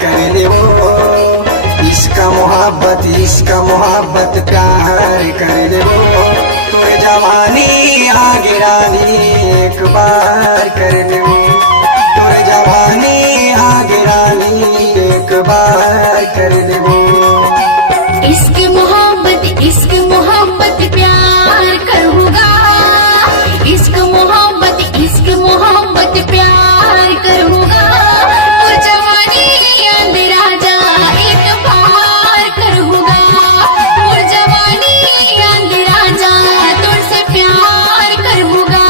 कर ले वो। इश्क मोहब्बत प्यार कर ले वो। तोरे जवानी आगे रानी एक बार कर ले वो। तोरे जवानी आगे रानी एक बार कर ले वो। इश्क मोहब्बत प्यार करूँगा। इश्क मोहब्बत प्यार करूँगा। वो जवानी याद राजा एक बार करूँगा। वो जवानी याद राजा तुझसे प्यार करूँगा।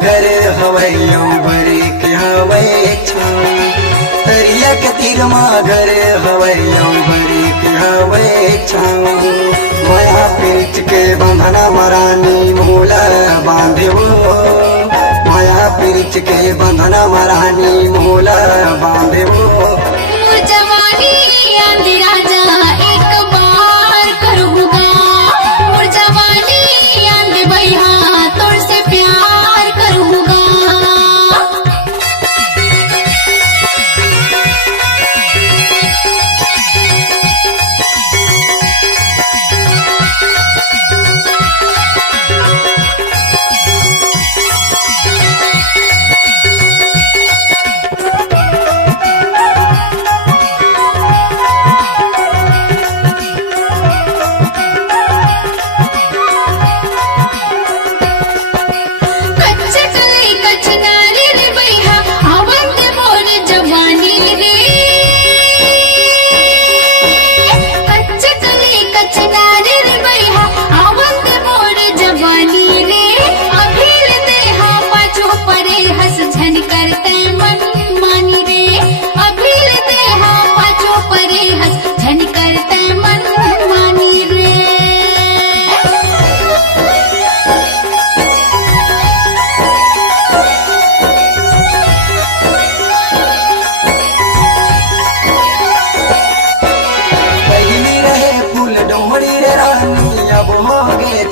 घर हवैयों भरे के हवै छाँव। तरिया के तीर घर हवैयों भरे के हवै छाँव। माया पीठ के बंधना मरानी मोला बांधे वो। माया पीठ के बंधना मरानी मोला बांधे वो। जवानी याद राजा एक बार करूँगा। वो जवानी याद भैया तुझसे प्यार करूँगा।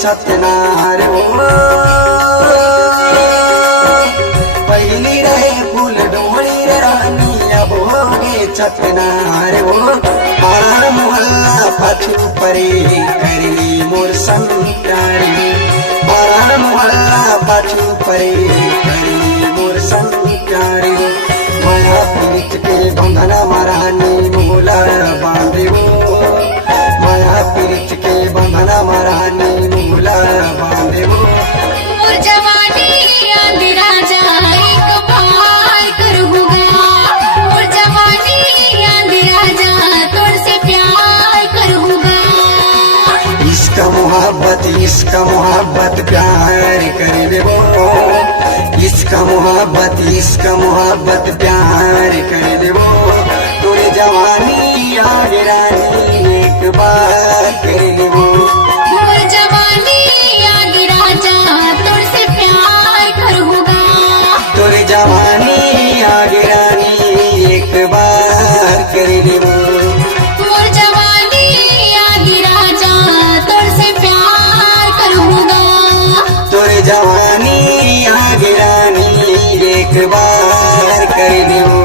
छतनार हो पहली रहे फूल डोहरी रानी अब होगे छतनार हो। पारा मोहल्ला पछू परे करली मोर संग प्यारी। पारा मोहल्ला पछू परे करली मोर संग प्यारी। माया पीठ के बंधना मरानी मोला बांधे वो। माया पीठ के बंधना मरानी मोला बांधे वो। वो जवानी याद राजा एक बार करूँगा। वो जवानी याद राजा तुझसे प्यार करूँगा। इश्क मोहब्बत प्यार कर ले वो। इश्क मोहब्बत प्यार कर ले वो। तोरे जवानी याद रानी एक बार कर ले वो। वो जवानी याद राजा तुझसे प्यार करूँगा। तोरे जवानी याद रानी एक बार कर ले वो। वो जवानी याद राजा तुझसे प्यार करूँगा। तोरे जवानी एक बार कर दियो